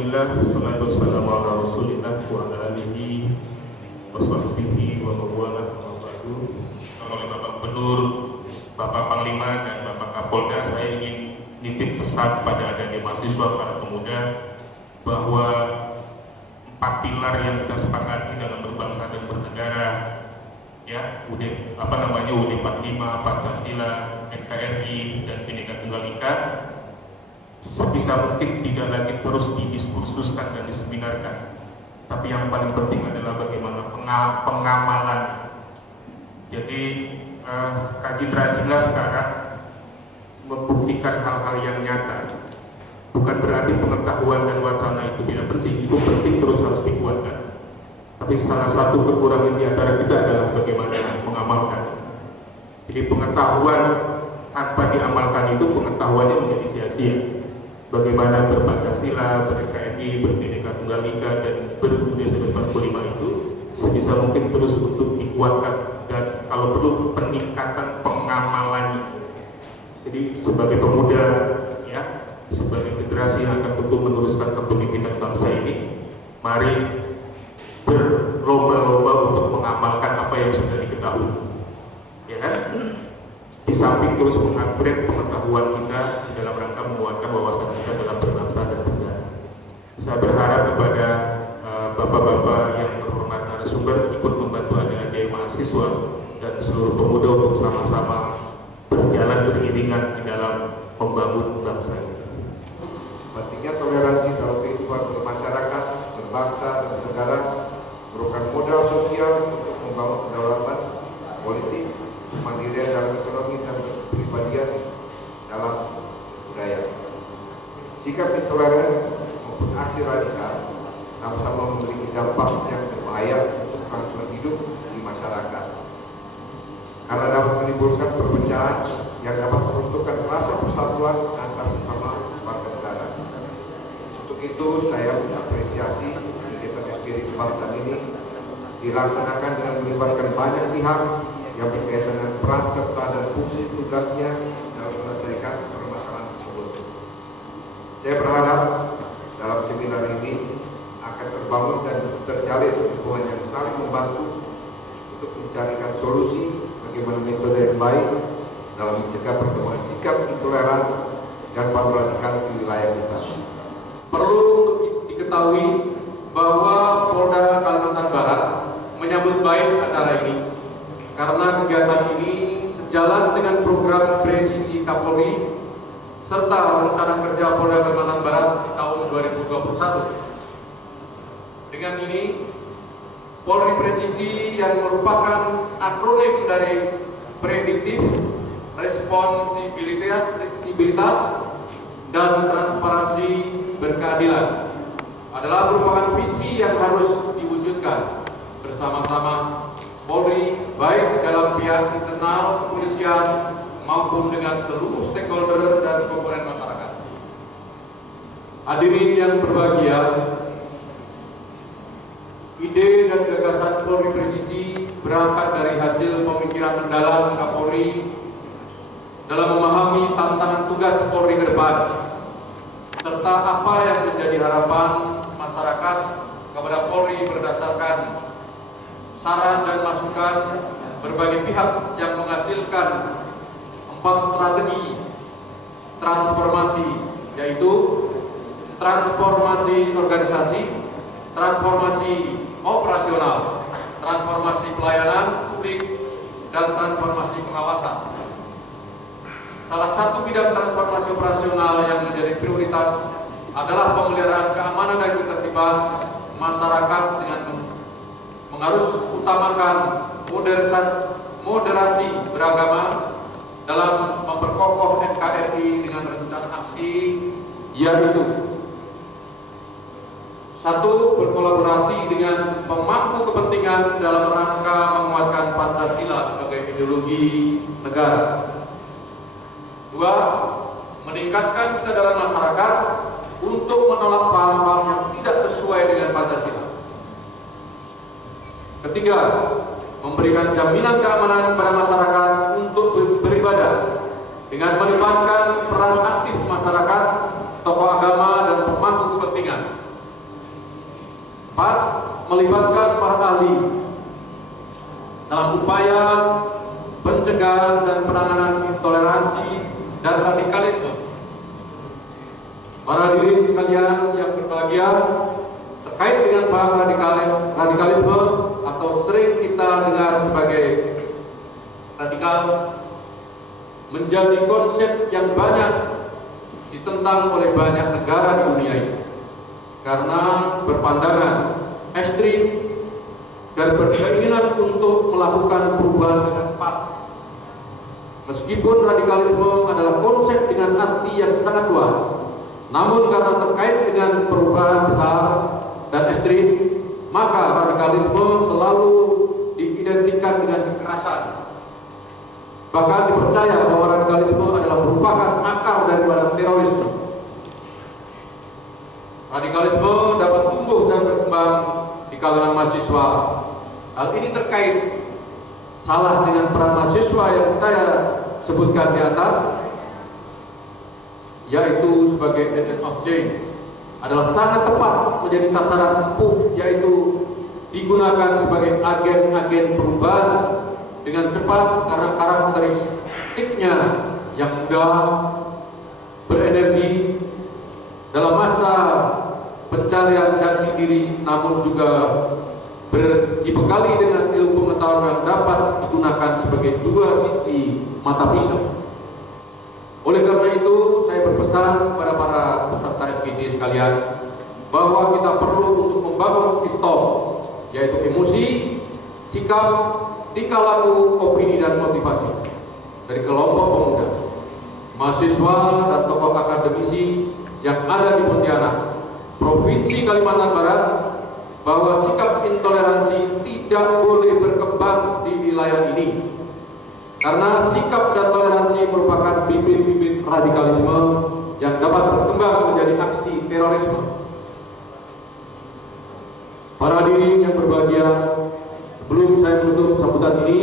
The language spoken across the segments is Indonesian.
Alhamdulillah, wassalatu wassalamu ala Rasulillah wa ala alihi wa sahbihi wa mawalah wa ba'du. Oleh Bapak Gubernur, Bapak Panglima dan Bapak Kapolda, saya ingin nitip pesan pada adik-adik mahasiswa, para pemuda, bahwa 4 pilar yang kita sepakati dalam berbangsa dan bernegara, ya, UUD 45, Pancasila, NKRI, dan Bhinneka Tunggal Ika, sebisa mungkin tidak lagi terus didiskursuskan dan diseminarkan, tapi yang paling penting adalah bagaimana pengamalan. Jadi Kak Indra sekarang membuktikan hal-hal yang nyata. Bukan berarti pengetahuan dan wacana itu tidak penting, itu penting, terus harus dikuatkan. Tapi salah satu kekurangan di antara kita adalah bagaimana mengamalkan. Jadi pengetahuan tanpa diamalkan itu pengetahuannya menjadi sia-sia. Bagaimana ber-Pancasila, ber-NKRI, ber-Bhinneka Tunggal Ika, dan ber-UUD 1945 itu sebisa mungkin terus untuk dikuatkan, dan kalau perlu peningkatan pengamalannya. Jadi sebagai pemuda, ya, sebagai generasi yang akan tentu meneruskan kepemimpinan bangsa ini, mari berlomba-lomba untuk mengamalkan apa yang sudah diketahui, ya kan? Di samping terus mengupgrade pengetahuan kita di dalam rangka menguatkan wawasan kita dalam berbangsa dan bernegara. Saya berharap kepada bapak-bapak yang berhormat narasumber ikut membantu adik-adik mahasiswa dan seluruh pemuda untuk sama-sama berjalan beriringan di dalam membangun bangsa ini. Pentingnya toleransi dalam kehidupan bermasyarakat, berbangsa, dan bernegara merupakan modal sosial untuk membangun kedaulatan politik, kemandirian dalam ekonomi, dan kepribadian dalam budaya. Sikap intoleran maupun aksi radikal sama-sama memiliki dampak yang berbahaya untuk kelangsungan hidup di masyarakat, karena dapat menimbulkan perpecahan yang dapat meruntuhkan rasa persatuan antar sesama warga negara. Untuk itu saya mengapresiasi kegiatan FGD kebangsaan ini dilaksanakan dengan melibatkan banyak pihak yang berkaitan dengan peran serta dan fungsi tugasnya dalam menyelesaikan permasalahan tersebut. Saya berharap dalam seminar ini akan terbangun dan terjalin hubungan yang saling membantu untuk mencarikan solusi bagaimana metode yang baik dalam mencegah perkembangan sikap intoleran dan paham radikal di wilayah kita. Perlu untuk diketahui bahwa Polda Kalimantan Barat menyambut baik acara ini karena kegiatan ini sejalan dengan program presisi Kapolri serta rencana kerja Polda Kalimantan Barat di tahun 2021. Dengan ini, Polri Presisi yang merupakan akronim dari prediktif, responsibilitas, dan transparansi berkeadilan adalah merupakan visi yang harus diwujudkan bersama-sama Polri, baik dalam pihak internal kepolisian maupun dengan seluruh stakeholder dan komponen masyarakat. Hadirin yang berbahagia, ide dan gagasan Polri Presisi berangkat dari hasil pemikiran mendalam Kapolri dalam memahami tantangan tugas Polri ke depan, serta apa yang menjadi harapan masyarakat kepada Polri berdasarkan saran dan masukan berbagai pihak yang menghasilkan 4 strategi transformasi, yaitu transformasi organisasi, transformasi operasional, transformasi pelayanan publik, dan transformasi pengawasan. Salah satu bidang transformasi operasional yang menjadi prioritas adalah pemeliharaan keamanan dan ketertiban masyarakat dengan mengharus utamakan moderasi beragama dalam memperkokoh NKRI dengan rencana aksi, yaitu 1. Berkolaborasi dengan pemangku kepentingan dalam rangka menguatkan Pancasila sebagai ideologi negara. 2. Meningkatkan kesadaran masyarakat untuk menolak paham-paham yang tidak sesuai dengan Pancasila. 3. Memberikan jaminan keamanan kepada masyarakat untuk beribadah dengan melibatkan peran aktif masyarakat, tokoh agama, dan pemangku kepentingan melibatkan para ahli dalam upaya pencegahan dan penanganan intoleransi dan radikalisme. Para hadirin sekalian yang berbahagia, terkait dengan paham radikalisme atau sering kita dengar sebagai radikal, menjadi konsep yang banyak ditentang oleh banyak negara di dunia ini karena berpandangan ekstrim dan berkeinginan untuk melakukan perubahan dengan cepat. Meskipun radikalisme adalah konsep dengan arti yang sangat luas, namun karena terkait dengan perubahan besar dan ekstrim, maka radikalisme selalu diidentikan dengan kekerasan. Bahkan dipercaya bahwa radikalisme adalah merupakan akar daripada terorisme. Radikalisme dapat tumbuh dan berkembang di kalangan mahasiswa. Hal ini terkait salah dengan peran mahasiswa yang saya sebutkan di atas, yaitu sebagai agent of change, adalah sangat tepat menjadi sasaran empuk, yaitu digunakan sebagai agen-agen perubahan dengan cepat karena karakteristiknya yang mudah, berenergi dalam masa pencarian jati diri, namun juga dibekali dengan ilmu pengetahuan yang dapat digunakan sebagai dua sisi mata pisau. Oleh karena itu, saya berpesan kepada para peserta FGD sekalian bahwa kita perlu untuk membangun sistem, yaitu emosi, sikap, tingkah laku, opini, dan motivasi dari kelompok pemuda, mahasiswa, dan tokoh akademisi yang ada di Pontianak, Provinsi Kalimantan Barat, bahwa sikap intoleransi tidak boleh berkembang di wilayah ini, karena sikap dan toleransi merupakan bibit-bibit radikalisme yang dapat berkembang menjadi aksi terorisme. Para hadirin yang berbahagia, sebelum saya menutup sambutan ini,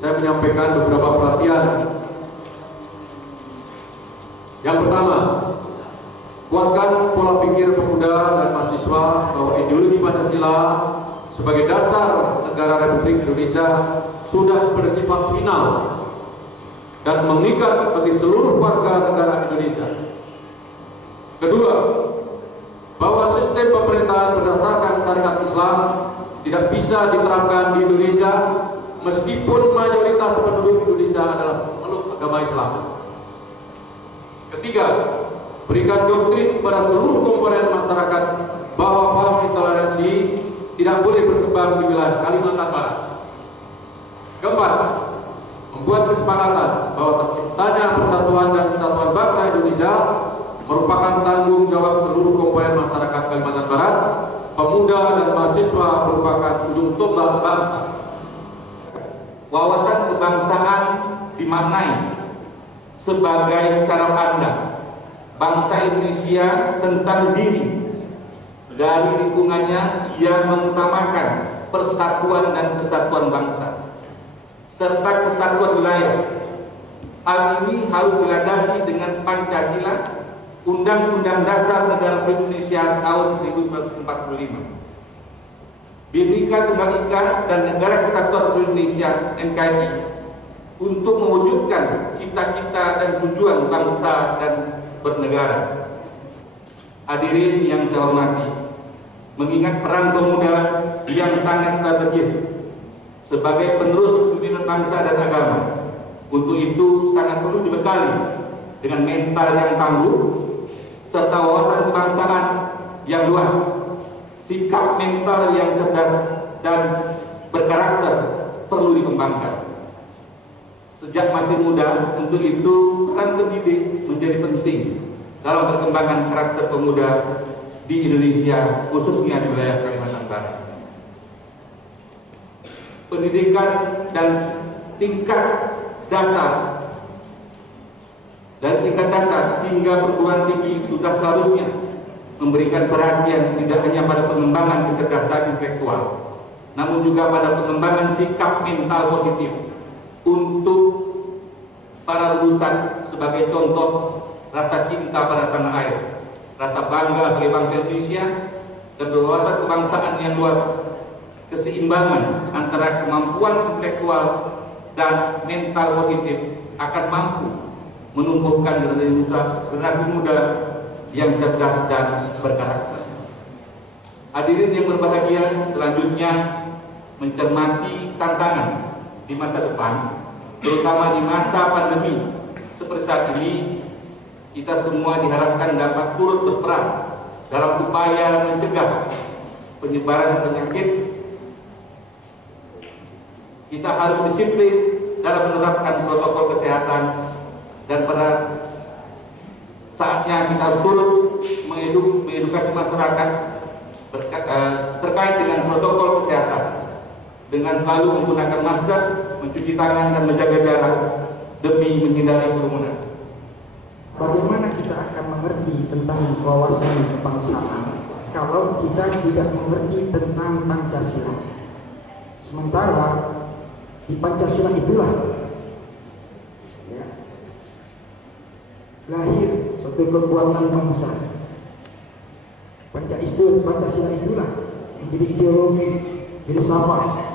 saya menyampaikan beberapa perhatian. Yang pertama, kuatkan pola pikir pemuda dan mahasiswa bahwa ideologi Pancasila sebagai dasar negara Republik Indonesia sudah bersifat final dan mengikat bagi seluruh warga negara Indonesia. Kedua, bahwa sistem pemerintahan berdasarkan syariat Islam tidak bisa diterapkan di Indonesia meskipun mayoritas penduduk Indonesia adalah pemeluk agama Islam. Ketiga, berikan doktrin kepada seluruh komponen masyarakat bahwa paham intoleransi tidak boleh berkembang di wilayah Kalimantan Barat. Keempat, membuat kesepakatan bahwa terciptanya persatuan dan kesatuan bangsa Indonesia merupakan tanggung jawab seluruh komponen masyarakat Kalimantan Barat. Pemuda dan mahasiswa merupakan ujung tombak bangsa. Wawasan kebangsaan dimaknai sebagai cara pandang bangsa Indonesia tentang diri dari lingkungannya yang mengutamakan persatuan dan kesatuan bangsa serta kesatuan wilayah. Hal ini harus dilandasi dengan Pancasila, Undang-Undang Dasar Negara Republik Indonesia tahun 1945, Bhinneka Tunggal Ika, dan Negara Kesatuan Republik Indonesia (NKRI) untuk mewujudkan cita-cita dan tujuan bangsa dan bernegara. Hadirin yang saya hormati, mengingat peran pemuda yang sangat strategis sebagai penerus pimpinan bangsa dan agama, untuk itu sangat perlu dibekali dengan mental yang tangguh serta wawasan kebangsaan yang luas, sikap mental yang cerdas dan berkarakter perlu dikembangkan. Sejak masih muda, untuk itu peran pendidik menjadi penting dalam perkembangan karakter pemuda di Indonesia, khususnya di wilayah Kalimantan Barat. Pendidikan dan tingkat dasar hingga perguruan tinggi sudah seharusnya memberikan perhatian tidak hanya pada pengembangan kecerdasan intelektual, namun juga pada pengembangan sikap mental positif untuk para lulusan sebagai contoh rasa cinta pada tanah air, rasa bangga sebagai bangsa Indonesia, dan berwawasan kebangsaan yang luas keseimbangan antara kemampuan intelektual dan mental positif akan mampu menumbuhkan generasi muda yang cerdas dan berkarakter. Hadirin yang berbahagia, selanjutnya mencermati tantangan di masa depan, terutama di masa pandemi seperti saat ini. Kita semua diharapkan dapat turut berperan dalam upaya mencegah penyebaran penyakit. Kita harus disiplin dalam menerapkan protokol kesehatan, dan pada saatnya kita harus turut mengedukasi masyarakat terkait dengan protokol kesehatan dengan selalu menggunakan masker, mencuci tangan, dan menjaga jarak demi menghindari kerumunan. Bagaimana kita akan mengerti tentang wawasan kebangsaan kalau kita tidak mengerti tentang Pancasila? Sementara di Pancasila itulah ya, lahir suatu kekuatan bangsa. Pancasila itulah menjadi ideologi, filsafat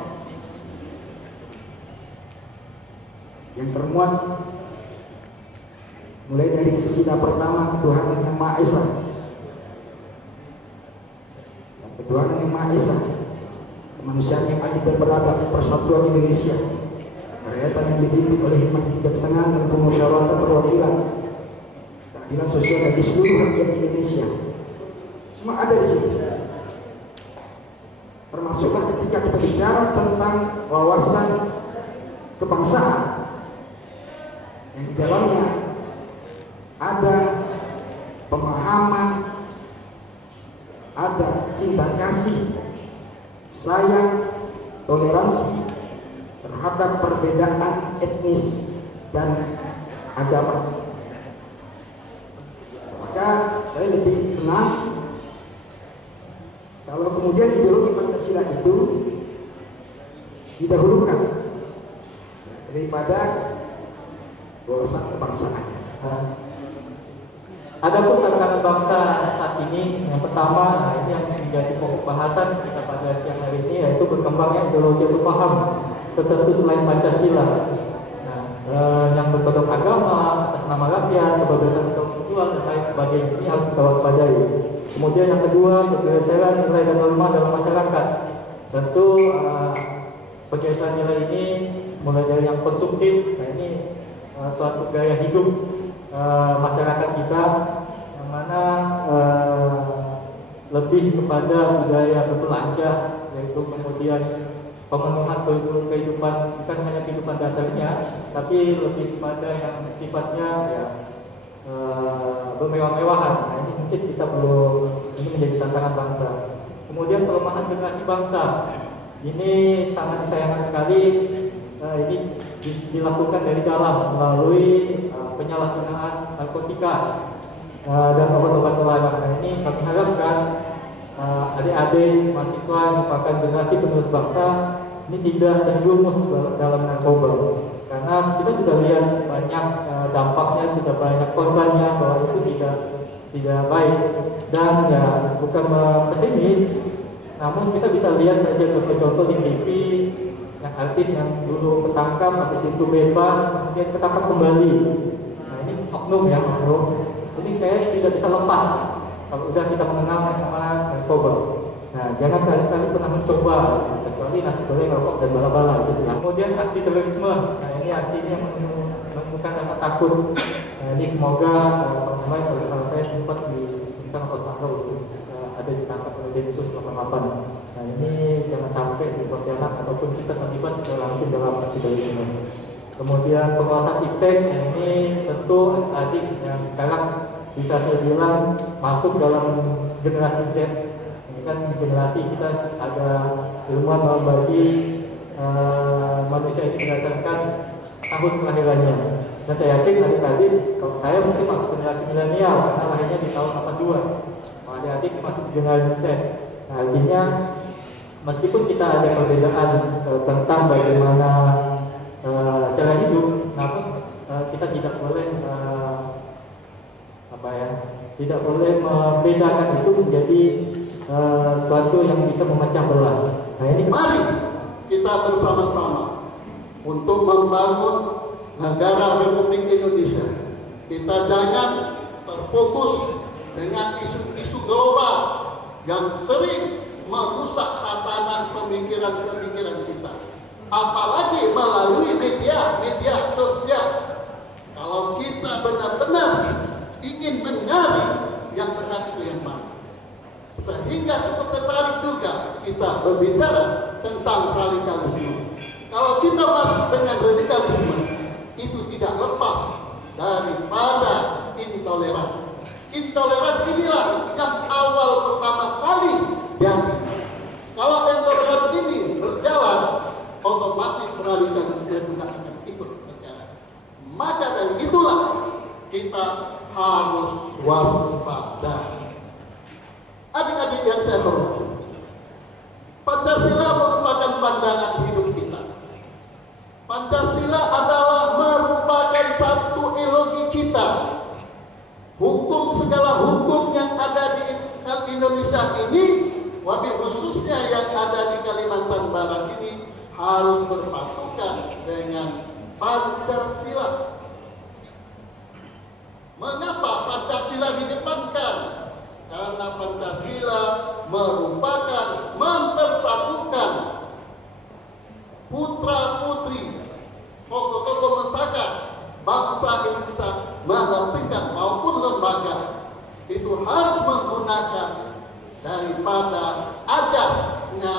yang termuat mulai dari sila pertama ketuhanan yang Maha Esa. Ketuhanan yang Maha Esa, kemanusiaan yang adil dan beradab, persatuan Indonesia, kerakyatan yang dipimpin oleh hikmat kebijaksanaan dan pemusyawaratan perwakilan, keadilan sosial bagi seluruh rakyat Indonesia. Semua ada di sini. Termasuklah ketika kita bicara tentang wawasan kebangsaan yang di dalamnya ada pemahaman, ada cinta kasih, sayang, toleransi terhadap perbedaan etnis dan agama. Maka saya lebih senang kalau kemudian ideologi Pancasila itu didahulukan daripada wawasan kebangsaan. Adapun tantangan bangsa saat ini, yang pertama, ini yang menjadi pokok bahasan kita pada siang hari ini, yaitu berkembangnya ideologi atau paham tertentu selain Pancasila. Yang berkedok agama, atas nama rakyat, kebebasan intelektual dan lain sebagainya, ini harus kita waspadai. Kemudian yang kedua, pergeseran nilai dan norma dalam masyarakat. Tentu pergeseran nilai ini mulai dari yang konsumtif, nah ini suatu gaya hidup masyarakat kita yang mana lebih kepada budaya berbelanja, yaitu kemudian pemenuhan kehidupan, bukan hanya kehidupan dasarnya, tapi lebih kepada yang sifatnya ya bermewah-mewahan. Nah, ini mungkin kita perlu, ini menjadi tantangan bangsa. Kemudian pelemahan generasi bangsa, ini sangat disayangkan sekali. Ini dilakukan dari dalam melalui penyalahgunaan narkotika dan obat-obat terlarang. Nah, ini kami harapkan adik-adik mahasiswa yang merupakan generasi penerus bangsa ini tidak terjerumus dalam narkoba, karena kita sudah lihat banyak dampaknya, sudah banyak korbannya, bahwa itu tidak baik. Dan ya bukan pesimis, namun kita bisa lihat saja contoh-contoh di TV yang artis yang dulu ketangkap, habis itu bebas, kemudian ketangkap kembali. Nah ini oknum ya, oknum. Jadi saya tidak bisa lepas kalau udah kita mengenal nama narkoba. Nah jangan sekali-sekali pernah mencoba, kecuali nasi goreng, rokok, dan bala-bala itu sih. Kemudian aksi terorisme, nah ini aksi ini yang menemukan rasa takut. Nah ini semoga kemarin kalau salah saya sempat diminta Osaka untuk ada ditangkap oleh Densus 88. Nah ini jangan sampai di Pontianak ataupun kita terlibat secara langsung dalam aksi terorisme. Kemudian penguasaan iptek, ini tentu adik yang sekarang bisa saya bilang masuk dalam generasi Z. Ini kan generasi kita ada ilmuwan membagi manusia ini berdasarkan tahun kelahirannya. Dan saya yakin adik-adik, kalau saya mungkin masuk generasi milenial karena lahirnya di tahun 82. Kalau adik-adik masuk generasi Z. Nah, artinya meskipun kita ada perbedaan tentang bagaimana cara hidup, namun kita tidak boleh tidak boleh membedakan itu menjadi suatu yang bisa memecah belah. Nah, ini Mari kita bersama-sama untuk membangun negara Republik Indonesia. Kita jangan terfokus dengan isu-isu global yang sering merusak tatanan pemikiran-pemikiran kita. Apalagi melalui media sosial. Kalau kita benar-benar ingin menyaring yang benar itu yang mana. Sehingga cukup tertarik juga kita berbicara tentang radikalisme. Kalau kita masuk dengan radikalisme, itu tidak lepas daripada intoleran. Intoleran inilah yang awal pertama kali jadi. Kalau intoleran ini berjalan, otomatis radikalisme juga akan ikut berjalan. Maka dari itulah kita harus waspada. Adik-adik yang saya hormati, Pancasila merupakan pandangan hidup kita. Pancasila adalah merupakan satu ideologi kita. Hukum, segala hukum yang ada di Indonesia ini, wabil khususnya yang ada di Kalimantan Barat ini, harus berpatokan dengan Pancasila. Mengapa Pancasila didepankan? Karena Pancasila merupakan mempersatukan putra-putri, tokoh-tokoh masyarakat bangsa Indonesia, melampirkan maupun lembaga itu harus menggunakan daripada asasnya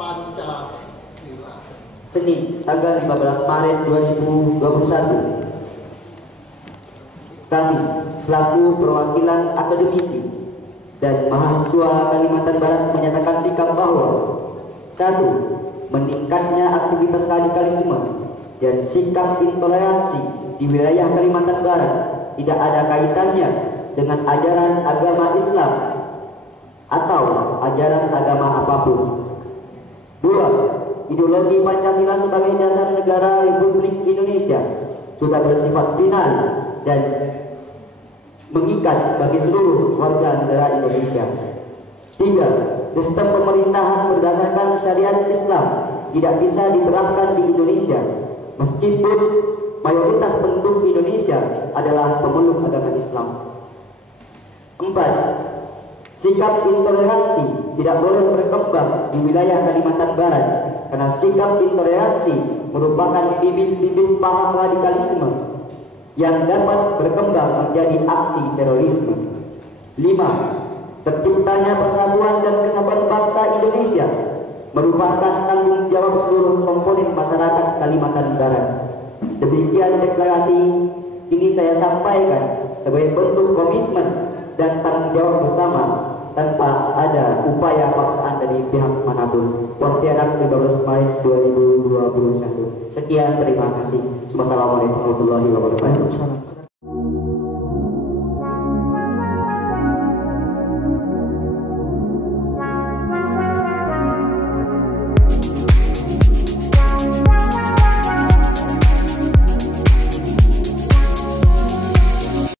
Pancasila. Senin, tanggal 15 Maret 2021. Kami selaku perwakilan akademisi dan mahasiswa Kalimantan Barat menyatakan sikap bahwa 1. Meningkatnya aktivitas radikalisme dan sikap intoleransi di wilayah Kalimantan Barat tidak ada kaitannya dengan ajaran agama Islam atau ajaran agama apapun. 2. Ideologi Pancasila sebagai dasar negara Republik Indonesia sudah bersifat final dan mengikat bagi seluruh warga negara Indonesia. 3. Sistem pemerintahan berdasarkan syariat Islam tidak bisa diterapkan di Indonesia meskipun mayoritas penduduk Indonesia adalah pemeluk agama Islam. 4. Sikap intoleransi tidak boleh berkembang di wilayah Kalimantan Barat karena sikap intoleransi merupakan bibit-bibit paham radikalisme yang dapat berkembang menjadi aksi terorisme. 5. Terciptanya persatuan dan kesatuan bangsa Indonesia merupakan tanggung jawab seluruh komponen masyarakat Kalimantan Barat. Demikian deklarasi ini saya sampaikan sebagai bentuk komitmen dan tanggung jawab bersama tanpa ada upaya paksaan dari pihak manapun. Pontianak 15 Maret 2021. Sekian, terima kasih. Wassalamualaikum warahmatullahi wabarakatuh.